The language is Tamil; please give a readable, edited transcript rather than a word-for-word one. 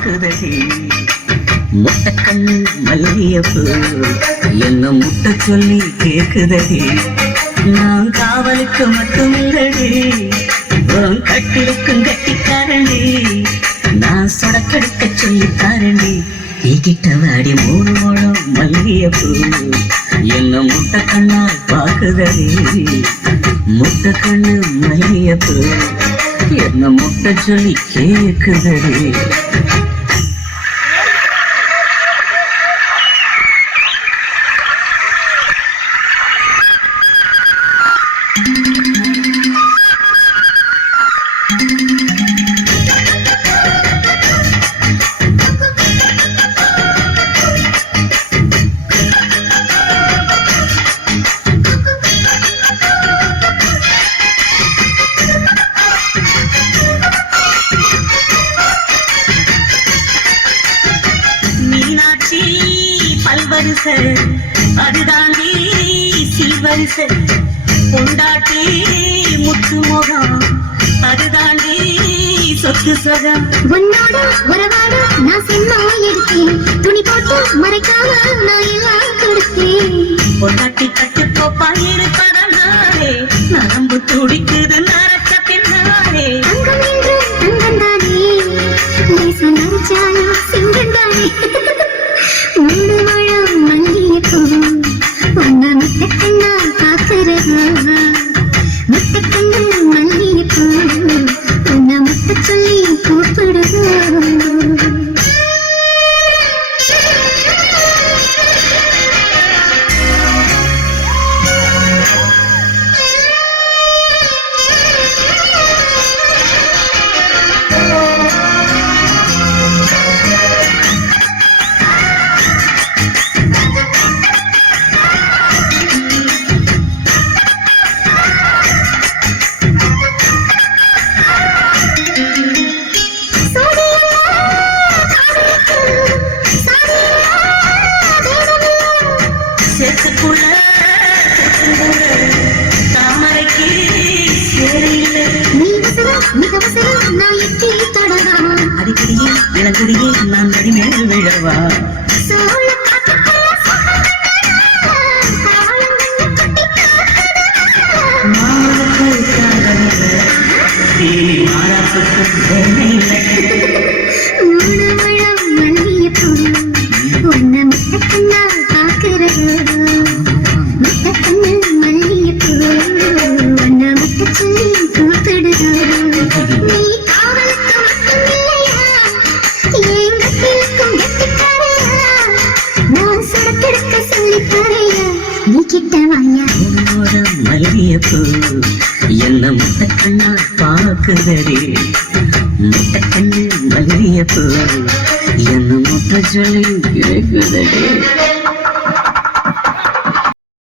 பாக்குதடி முட்டைக்கண்ணு மல்லியப்பு என்ன முட்டை சொல்லி கேக்குதடி நான் காவலுக்கு மட்டுமில்லடி உன் கட்டிலுக்கும் கட்டிக்காரண்டி நான் சொடக்கெடுக்க சொல்லித்தாரண்டி நீ கிட்ட வாடி 3 முழம் மல்லியப்பு என்ன முட்டைக்கண்ணால் பாக்குதடி முட்டைக்கண்ணு மல்லியப்பு என்ன முட்டை சொல்லி கேக்குதடி மீனாட்சி பல்வரிசை அதுதாண்டி சீவரிசை கொண்டாட்டி முத்து முகம் அதுதாண்டி சொத்து சகம் உன்னோடு உறவாடு நான் சின்ன எடுத்தேன் துணி போட்டு மறைக்காம நான் எல்லாம் கொடுத்தேன் பொண்டாட்டி கட்டு கோப்பா இருப்பதனாலே நரம்பு துடிக்குது நரச்ச பின்னாலே தங்கம் என்றும் தங்கம் தானே நேச நரிச்சாலும் சிங்கம் தானே 3 முழம் மல்லியப்பூ உன்னை முட்டைக்கண்ணால் பார்க்கிறதா முட்டைக்கண்ணு மல்லியப்பூ உன்னை முட்டை சொல்லி கூப்பிடுதா சேத்துக்குள்ள தாமரைக்கு சேரையில்லை நீ வசரம் மிக வசரம் நான் எட்டி தொடவா அடிக்கடியே இளங்குடியே நான் அடிமேல் விழவா மாமனுக்கு காதலில்லை மாறாசுக்கு வேலை இல்லை 3 முழம் மல்லியப்பூ உன்னை முட்டைக்கண்ணால் பார்க்கிறதா முட்டைக்கண்ணு மல்லியப்பூ உன்னை முட்டை சொல்லி கூப்பிடுதா நீ காவலுக்கு மட்டுமில்லையா என் கட்டிலுக்கும் கட்டிக்காரையா நான் சுடக்கெடுக்க சொல்லித்தாரையா நீ கிட்ட வாயா உன்னோட மல்லியப்பூ என்ன முட்டைக்கண்ணால் பாக்குதடி முட்டைக்கண்ணு மல்லியப்பூ என்ன முட்டை சொல்லி கேக்குதடி